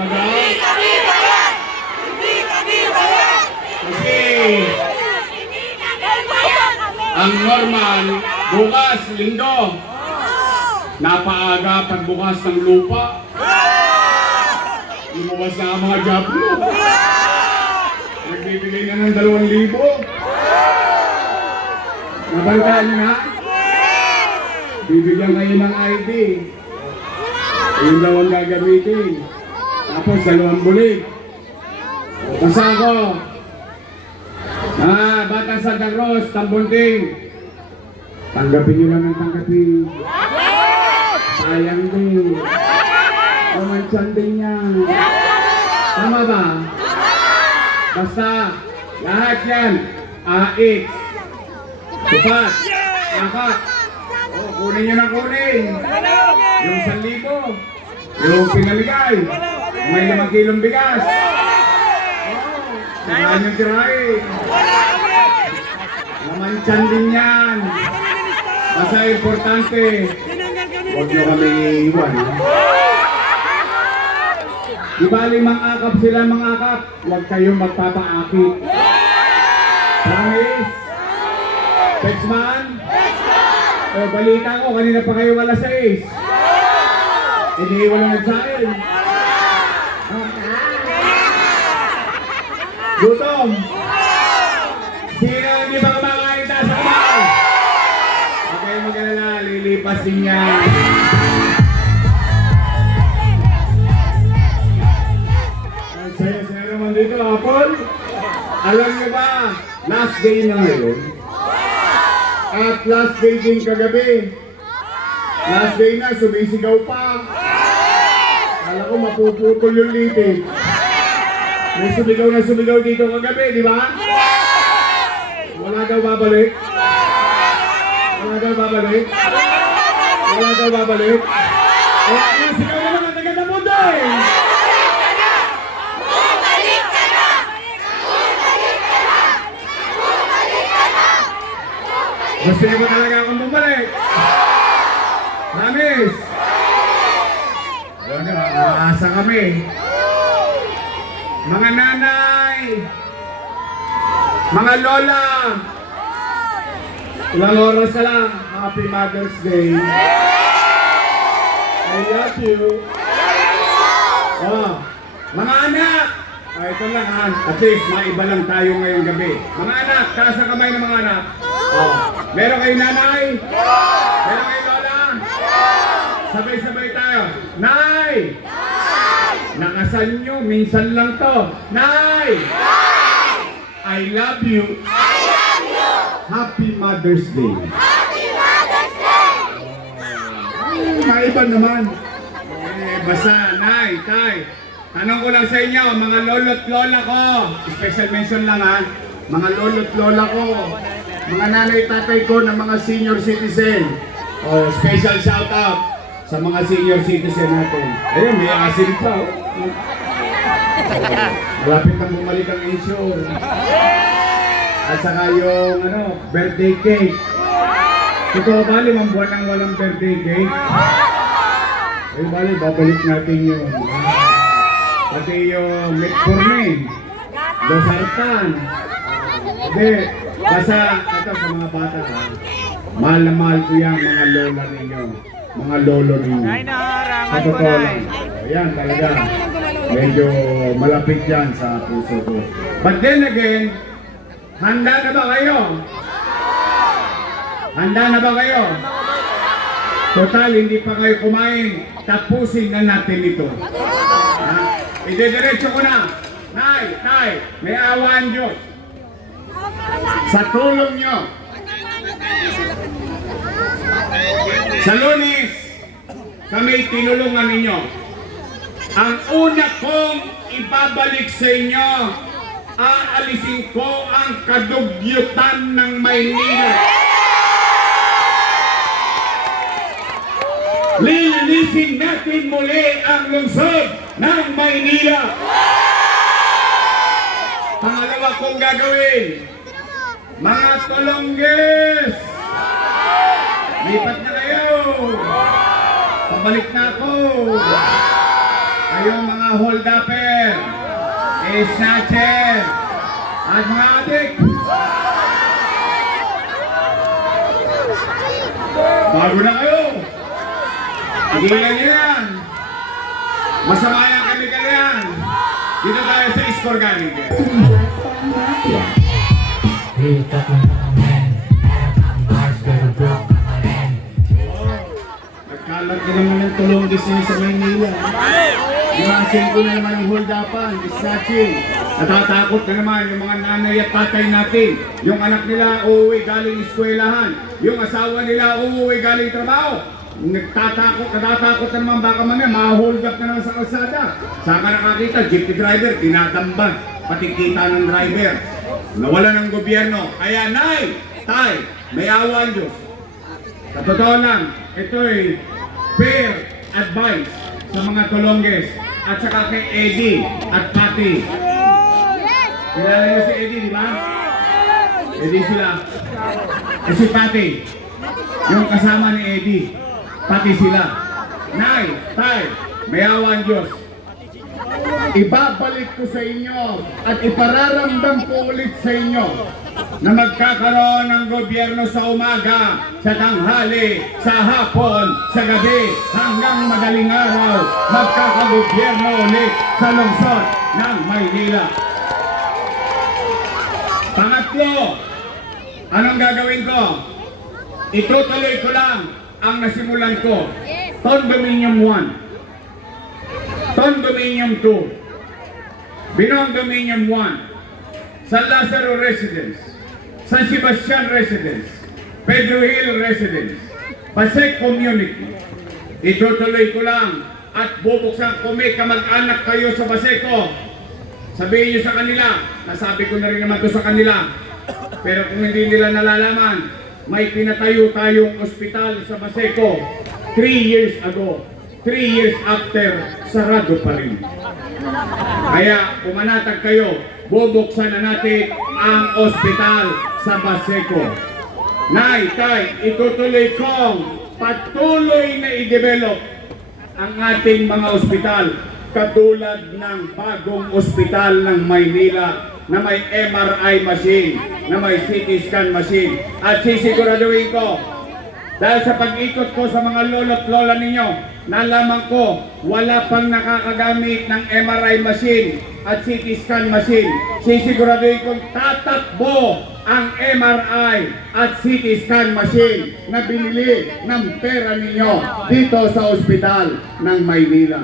talaga. kami bayan! Hindi kami bayan! Kasi ang normal, bukas, linggo, napaaga pagbukas ng lupa. Imuwas na ang mga job mo. Nagbibigay na ng dalawang libo. Nabalitaan niyo na? Bibigyan kayo ng ID. Yun daw ang gagamitin. Tapos dalawang bulig. Basta ako. Ah, Batang Santa Cruz, Tambunting. Tanggapin nyo lang ang tanggapin. Sayang din. Kumansyan din yan. Tama ba? Basta, lahat yan. AX. Tupat. Yakap. O, kunin nyo na kunin. Yung 1,000. Yung pinaligay. May limang kilong bigas. Saan yung tirahin? Namanchan din yan. Basta importante, huwag nyo kami iiwan. Di bali mang-akap sila mang-akap, huwag kayong magpapaakit. Promise? Petsman? O balita ko, kanina pa kayo alas 6. Iniiwan lang nagsain. Gutom! Sino hindi ba kumakain taas sa kamay? Kayong mag-alala, lilipas din yan. Ang saya-saya naman dito, Apol. Alam niyo ba, last day na ngayon. At last day din kagabi. Last day na, sumisigaw pa. Kala ko mapuputol yung litig. May sumigaw na sumigaw dito kagabi, di ba? Wala daw babalik. Wala daw babalik. Wala daw babalik. Eh, ano, sigaw na naman, taga na mundo eh. Gusto niyo ba talaga akong bumalik? Promise! Ano, aasa kami. Mga nanay, mga lola, ilang oras na lang, Happy Mother's Day. I love you. Oh, mga anak, ah, ito lang ha, at least maiba lang tayo ngayong gabi. Mga anak, taas kamay ng mga anak. Oh, meron kayo nanay? Meron kayo lola? Sabay-sabay! Nakasan nyo, minsan lang to. Nay! I love you. I love you. Happy Mother's Day. Happy Mother's Day! Ay, maiba naman. Eh, basta, Nay, Tay. Tanong ko lang sa inyo, mga lolo't lola ko. Special mention lang ha. Mga lolo't lola ko. Mga nanay tatay ko ng mga senior citizen. Oh, special shout out sa mga senior citizen natin. Ayun, may asin pa. Oh. Malapit nang bumalik ang insure. At saka yung ano, birthday cake. Totoo ba limang buwan ang walang birthday cake? Eh bali, babalik natin yun. Pati yung metformin, dosartan. Hindi, basta ito sa mga bata ha. Mahal na mahal ko yan mga lola ninyo. Mga lolo ninyo. Sa totoo lang. Ayan talaga. Medyo malapit yan sa puso ko. But then again, handa na ba kayo? Handa na ba kayo? Total, hindi pa kayo kumain. Tapusin na natin ito. Ha? Idediretso ko na. Nay, Nay, may awan Diyos. Sa tulong nyo. Sa lunis, kami tinulungan ninyo. Ang una kong ibabalik sa inyo, aalisin ko ang kadugyutan ng Maynila. Lilinisin natin muli ang lungsod ng Maynila. Pangalawa kong gagawin, mga tulongges, lipat na kayo. Pabalik na ako. Kayong mga holdupper, snatcher, at mga adik. Bago na kayo. Tigilan niyo yan. Masama yan kami yan. Dito tayo sa broke ang karen Nagkalat na naman ng tulong disney sa Maynila. Imasin ko na naman yung hold-upan, snatching. Natatakot na naman yung mga nanay at tatay natin. Yung anak nila uuwi galing eskwelahan. Yung asawa nila uuwi galing trabaho. Nagtatakot, natatakot na naman baka man ma-hold up na naman sa kalsada. Saan ka nakakita? Jeepney driver, tinatambad. Pati kita ng driver. Nawala ng gobyerno. Kaya nay, tay, may awan Diyos. Sa totoo lang, ito ay fair advice sa mga tulongges at saka kay Eddie at Patty. Kilala niyo si Eddie, di ba? Eddie sila. Eh si Patty, yung kasama ni Eddie, pati sila. Nay, tay, may awan Diyos. Ibabalik ko sa inyo at ipararamdam ko ulit sa inyo na magkakaroon ng gobyerno sa umaga, sa tanghali, sa hapon, sa gabi, hanggang madaling araw, magkakagobyerno ulit sa lungsod ng Maynila. Pangatlo, anong gagawin ko? Itutuloy ko lang ang nasimulan ko. Condominium 1. Condominium 2. Binong Dominium 1. San Lazaro Residence. San Sebastian Residence. Pedro Hill Residence. Pasek Community. Itutuloy ko lang at bubuksan ko may kamag-anak kayo sa Baseco. Sabihin niyo sa kanila, nasabi ko na rin naman to sa kanila. Pero kung hindi nila nalalaman, may pinatayo tayong ospital sa Baseco 3 years ago. 3 years after, sarado pa rin. Kaya pumanatag kayo, bubuksan na natin ang ospital sa Baseco. Nay, tay, itutuloy kong patuloy na i-develop ang ating mga ospital katulad ng bagong ospital ng Maynila na may MRI machine, na may CT scan machine. At sisiguraduhin ko, dahil sa pag-ikot ko sa mga lolo't lola ninyo, nalaman ko wala pang nakakagamit ng MRI machine at CT scan machine. Sisiguraduhin kong tatakbo ang MRI at CT scan machine na binili ng pera ninyo dito sa ospital ng Maynila.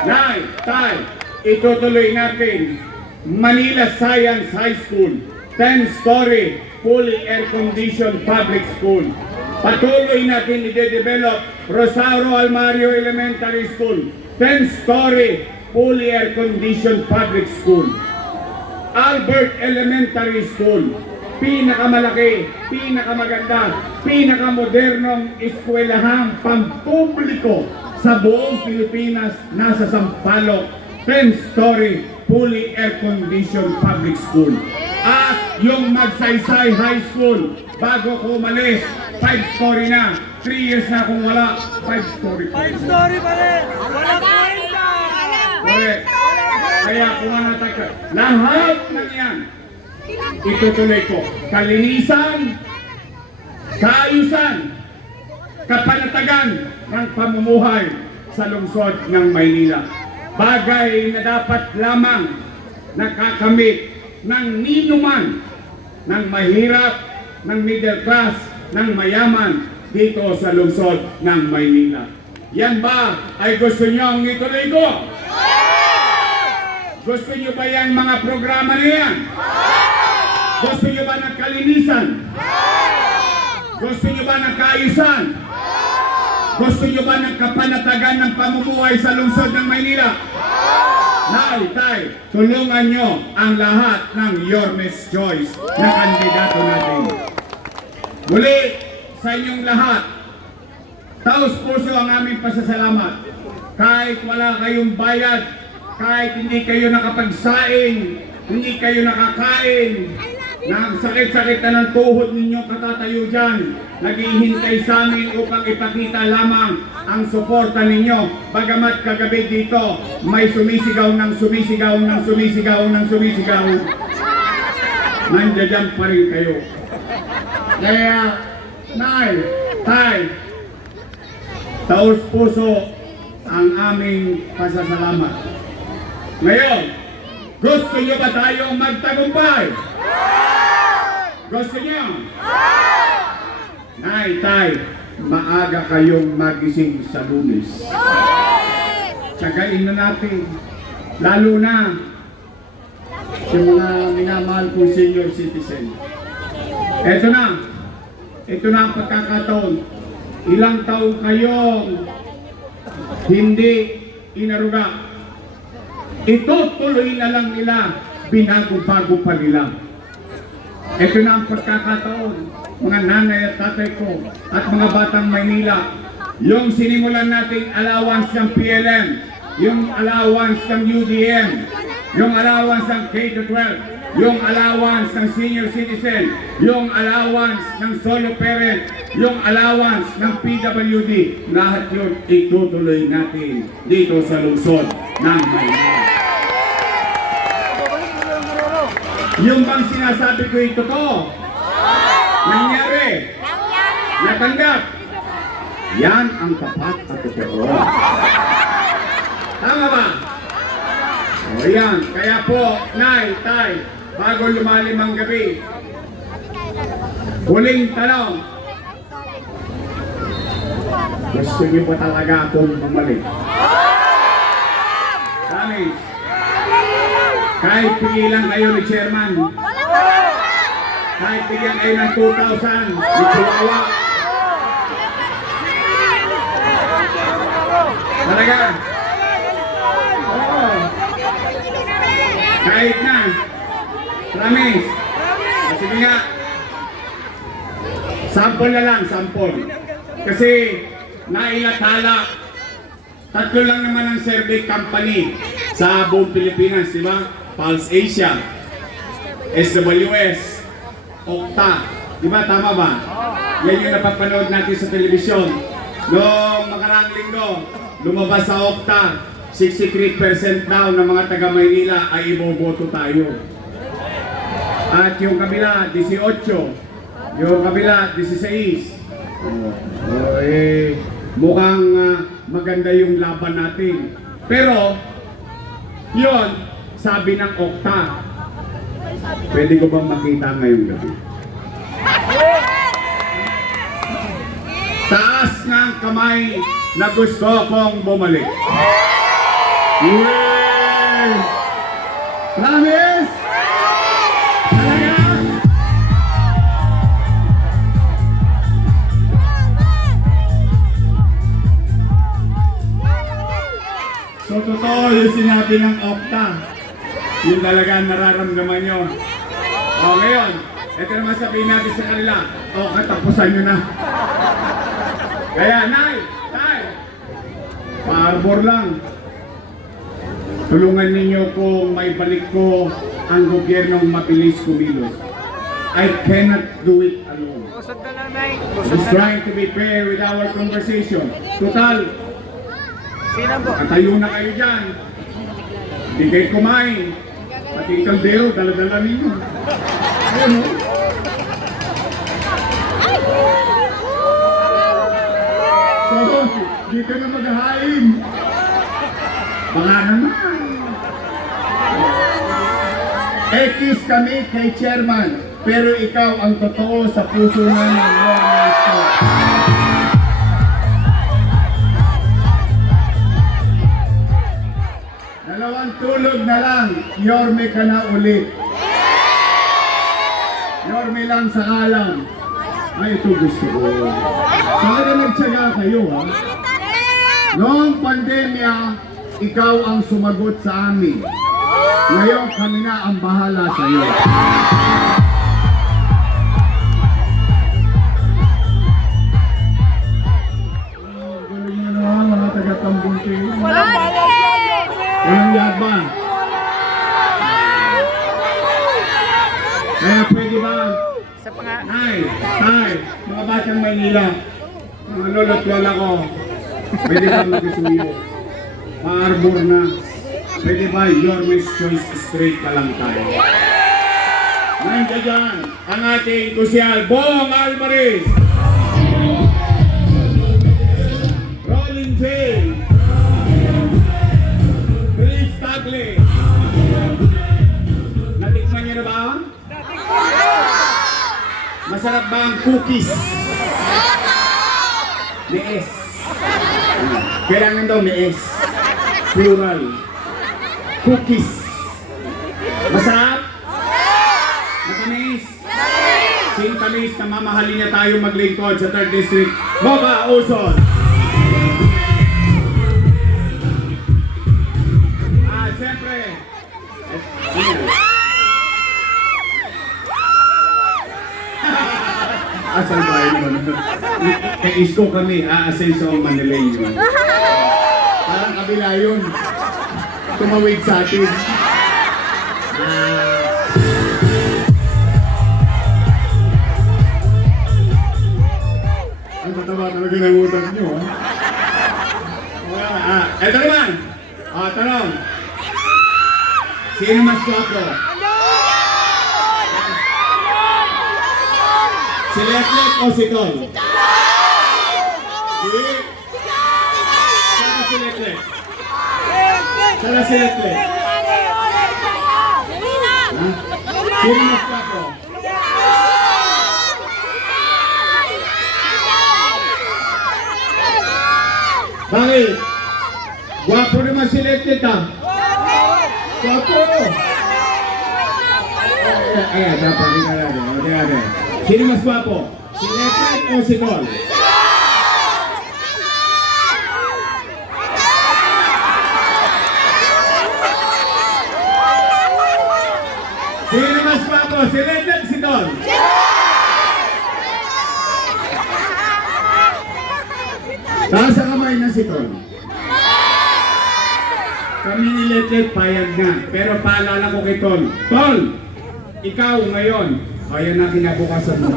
Nay, tay, itutuloy natin Manila Science High School, 10-story, fully air-conditioned public school. Patuloy natin i-develop Rosario Almario Elementary School, 10-story, fully air-conditioned public school. Albert Elementary School, pinakamalaki, pinakamaganda, pinakamodernong eskwelahang pampubliko sa buong Pilipinas nasa Sampaloc, 10-story, fully air-conditioned public school. At yung Magsaysay High School, bago ko umalis, 5-story na. 3 years na akong wala, 5-story pa rin. Story pa rin! Walang kwenta! Correct. Kaya pumanatag ka. Lahat ng yan, itutuloy ko. Kalinisan, kaayusan, kapanatagan ng pamumuhay sa lungsod ng Maynila. Bagay na dapat lamang nakakamit ng ninuman ng mahirap, ng middle class, ng mayaman dito sa lungsod ng Maynila. Yan ba ay gusto nyo ang ituloy ko? Gusto nyo ba yung mga programa na yan? Gusto nyo ba ng kalinisan? Gusto nyo ba ng kaayusan? Gusto nyo ba ng kapanatagan ng pamumuhay sa lungsod ng Maynila? Nay, tay, tulungan nyo ang lahat ng Yormes Choice na kandidato natin. Muli, sa inyong lahat, taos puso ang aming pasasalamat. Kahit wala kayong bayad, kahit hindi kayo nakapagsaing, hindi kayo nakakain, na sakit-sakit na ng tuhod ninyo katatayo dyan, naghihintay sa amin upang ipakita lamang ang suporta ninyo. Bagamat kagabi dito, may sumisigaw ng sumisigaw ng sumisigaw ng sumisigaw. Nandiyan pa rin kayo. Kaya, Nay, Tay, taos puso ang aming pasasalamat. Ngayon, gusto niyo ba tayong magtagumpay? Gusto niyo? Nay, tay, maaga kayong magising sa lunes. Tsagain na natin. Lalo na yung mga minamahal kong senior citizen. Eto na. Ito na ang pagkakataon. Ilang taon kayong hindi inaruga. Ito tuloy na lang nila. Binago-bago pa nila. Ito na ang pagkakataon, mga nanay at tatay ko at mga batang Maynila. Yung sinimulan nating allowance ng PLM, yung allowance ng UDM, yung allowance ng K-12, yung allowance ng senior citizen, yung allowance ng solo parent, yung allowance ng PWD, lahat yun itutuloy natin dito sa lungsod ng Maynila. Yung bang sinasabi ko ito to? Nangyari. Natanggap. Yan ang tapat at totoo. Tama ba? O yan. Kaya po, Nay, Tay, bago lumalim ang gabi, huling tanong, gusto niyo ba talaga akong bumalik? Promise. Kahit pigilan kayo ni Chairman, kahit bigyan kayo ng 2,000, ni Chihuahua. Talaga. Oo. Kahit na. Promise. O, Sige nga. Sample na lang, sample. Kasi nailathala. Tatlo lang naman ang survey company sa buong Pilipinas, di ba? Pulse Asia, SWS, Okta. Di ba? Tama ba? Yan yung napapanood natin sa telebisyon. Noong makaraang linggo, lumabas sa Okta, 63% daw ng mga taga Maynila ay iboboto tayo. At yung kabila, 18. Yung kabila, 16. Oh, eh, mukhang ah, maganda yung laban natin. Pero, yon sabi ng Okta, pwede ko bang makita ngayong gabi? Taas ng kamay na gusto kong bumalik. Yay! Promise? Totoo yung sinabi ng Okta. Yung talaga ang nararamdaman nyo. O ngayon, ito naman sabihin natin sa kanila, o katapusan nyo na. Kaya, Nay, Tay, parbor lang. Tulungan ninyo kung may balik ko ang gobyernong mabilis kumilos. I cannot do it alone. Just trying to be fair with our conversation. Total? Katayo na kayo dyan. Hindi kayo kumain. Pati kaldero, dala-dala ninyo. Ayun o. So, dito na maghahain. Baka naman. Ekis kami kay chairman, pero ikaw ang totoo sa puso namin. Dalawang tulog na lang, Yorme ka na ulit. Yorme lang sa alam. Ay, ito gusto ko. Sana nagtsaga kayo, ha? Noong pandemya, ikaw ang sumagot sa amin. Ngayon kami na ang bahala sa iyo. Taga-tambong kayo. Walang yaban. Kaya pwede ba, Isa pa nga. Nay, Tay, mga batang may Maynila. At lola ko, pwede ba mag-isuyo? Ma-arbor na. Pwede ba your miss choice straight ka lang tayo? Nandiyan dyan, ang ating kusyal, Bong Alvarez. Rolling J. Chris Tagle. Natikman niyo na ba? Masarap ba ang cookies? May S. Kailangan daw may S. Plural. Cookies. Masarap? Matamis? Sing tamis na mamahalin niya tayo maglingkod sa 3rd District. Boba Uson! Asal ba yun? Kay Isko kami, aasenso ang Manileño. Parang kabila yun. Tumawid sa atin. Ah. Ang tataba talaga ng utak nyo, ha? Wala, ah. Eto naman! Ah, tanong. Sino mas guwapo? Si Letlet o si Tol? Hindi. Sana si Letlet. Sana si Letlet. Ha? Sino mas guwapo? Bakit? Guwapo naman si Letlet ah. Guwapo! Ayan, dapat kita natin. O, tingnan natin. Sino mas guwapo? Si Letlet o si Tol? Sino mas guwapo? Si Letlet o si Tol? Taas ang kamay na si Tol. Kami ni Letlet payag na. Pero paalala ko kay Tol. Tol! Ikaw ngayon. Ayan na kinabukasan mo.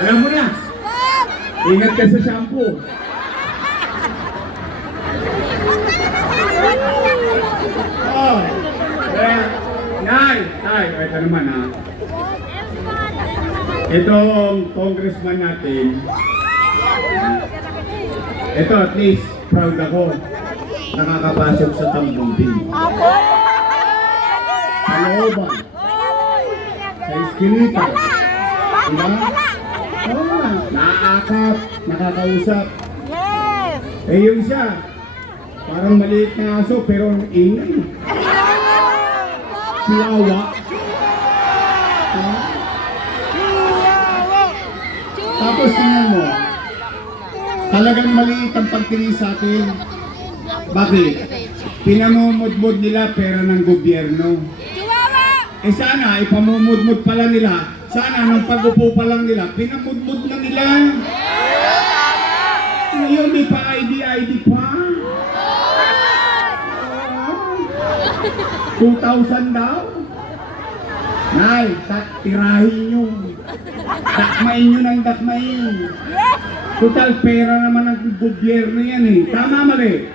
Alam mo na. Ingat ka sa shampoo. Oh. Kaya, Nay! Nay! Ito naman ha. Itong congressman natin, ito at least proud ako. Nakakapasok sa tambumbing. Sa looban. Sa iskinita. Diba? Oo nga. Nakakap, nakakausap. Eh yung isa, parang maliit na aso pero ang ingay. Chihuahua. Ah. Tapos tingnan mo, talagang maliit ang pagtingin sa atin. Bakit? Pinamumudmud nila pera ng gobyerno. Eh sana, ipamumudmud pala nila. Sana, nung pag-upo pa lang nila, pinamudmud na nila. Ngayon, may pa-ID-ID pa. 2,000 daw. Nay, ta- tirahin nyo. Dakmain nyo ng dakmain. Total pera naman ng gobyerno yan eh. Tama mali?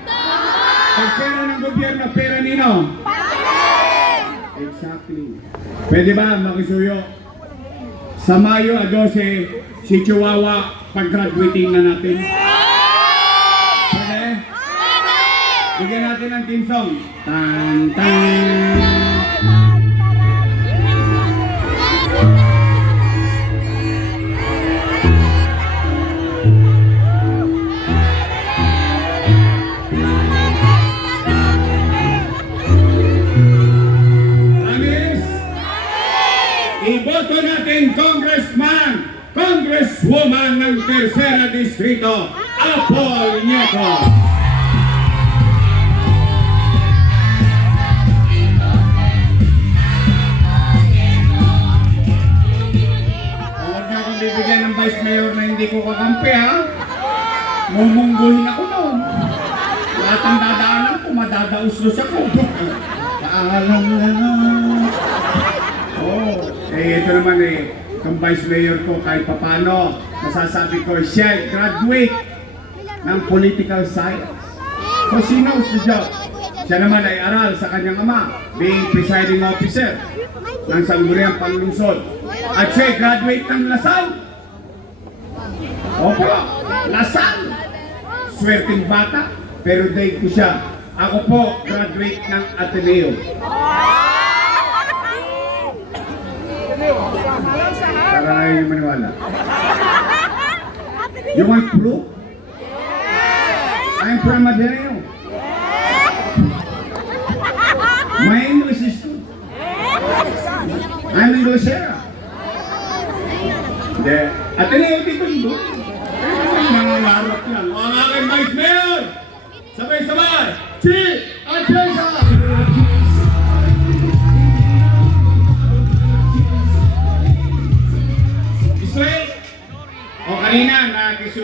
Pag pera ng gobyerno, pera nino? Exactly. Pwede ba makisuyo? Sa Mayo a 12, si Chihuahua, pag-graduating na natin. Pwede? Bigyan natin ng team song. Tan tan. Lahat ang dadaanan ko, madadauslos ako. Paalam na. Oh, eh ito naman eh, itong vice mayor ko kahit papano, masasabi ko siya graduate ng political science. So she knows the job. Siya naman ay aral sa kanyang ama, being presiding officer ng Sangguniang Panlungsod. At siya graduate ng Lasal. Opo, Lasal. Swerting bata, pero date ko siya. Ako po, graduate ng Ateneo. Para kayo maniwala. You want proof? I'm from Ateneo. My English is good. I'm Englishera. Hindi. Ateneo dito. Mga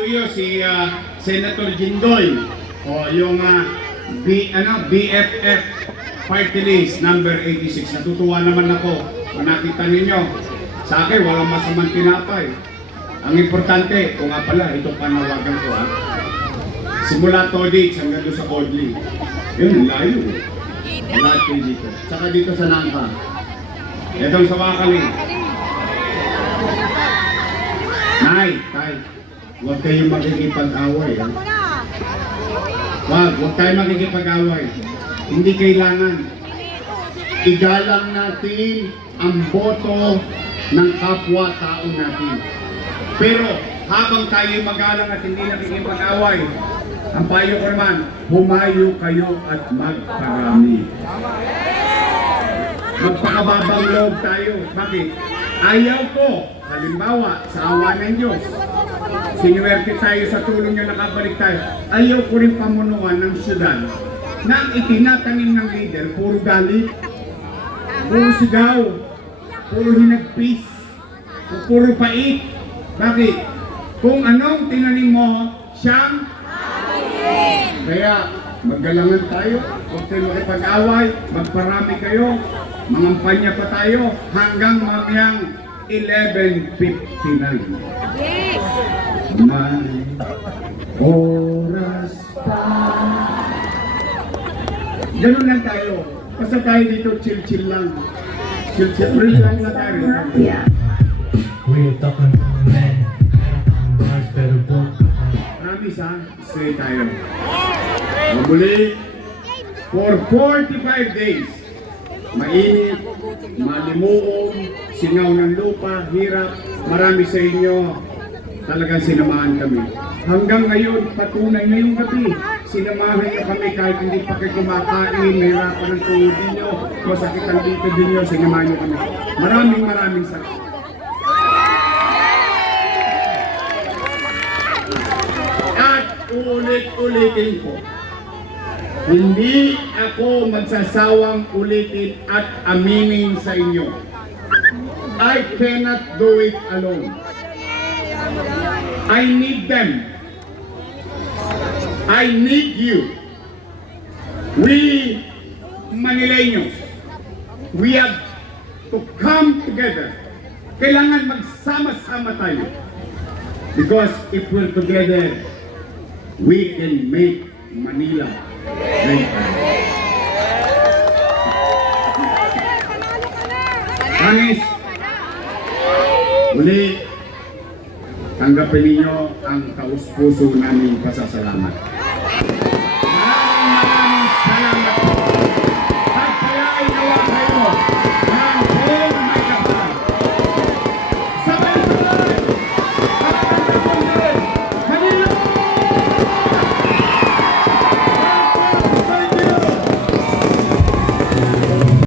nakisuyo si ah, Senator Jindoy. O yung ah, B, ano, BFF party list number 86. Natutuwa naman ako kung nakita ninyo. Sa akin, walang masamang tinapay. Ang importante, kung nga pala, ito panawagan ko ha. Simula Todix hanggang doon sa Bodley. Yun, layo. Lahat kayo dito. Tsaka dito sa Nangka. Itong sa Wakali. Nay, tay, huwag kayong makikipag-away. Ha? Wag, huwag tayong makikipag-away. Hindi kailangan. Igalang natin ang boto ng kapwa-tao natin. Pero habang tayo magalang at hindi nakikipag-away, ang payo ko naman, humayo kayo at magparami. Magpakababang loob tayo. Bakit? Ayaw ko, halimbawa, sa awa ng Diyos, sinuwerte tayo sa tulong niyo nakabalik tayo. Ayaw ko rin pamunuan ng syudad na ang itinatanim ng leader, puro galit, puro sigaw, puro hinagpis, puro pait. Bakit? Kung anong tinanim mo, siyang kaya maggalangan tayo, huwag tayo makipag-away, magparami kayo, mangampanya pa tayo. Hanggang mamayang 11.59. May oras pa. Ganun lang tayo. Basta tayo dito, chill-chill lang. Chill-chill, real lang na tayo. Real talk mga men pero book Promise ha, straight tayo. Muli, for 45 days, mainit, malimuong, singaw ng lupa, hirap, marami sa inyo talagang sinamahan kami. Hanggang ngayon, patunay ngayong gabi, sinamahan niyo kami kahit hindi pa kayo kumakain, nahirapan ng tuhod ninyo, masakit ang dito ninyo, sinamahan niyo kami. Maraming maraming salamat. At ulit-ulitin ko, hindi ako magsasawang ulitin at aminin sa inyo. I cannot do it alone. I need them. I need you. We Manileños, we have to come together. Kailangan magsama-sama tayo. Because if we're together, we can make Manila great. Anis, uli, tanggapin ninyo ang taus-puso naming pasasalamat.